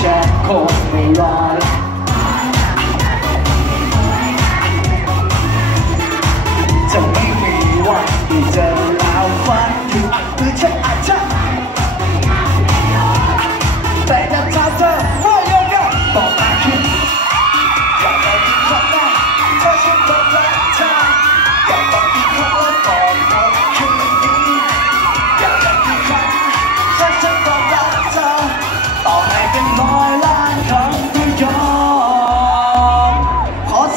shackles they lie Tell me what is do I'll find you I bet you I tell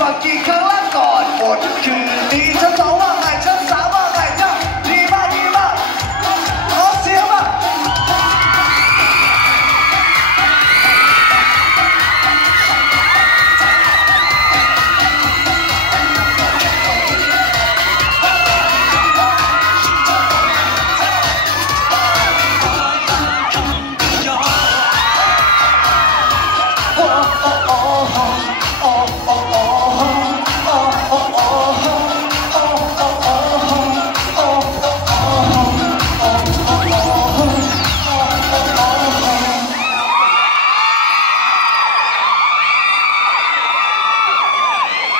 funky collector.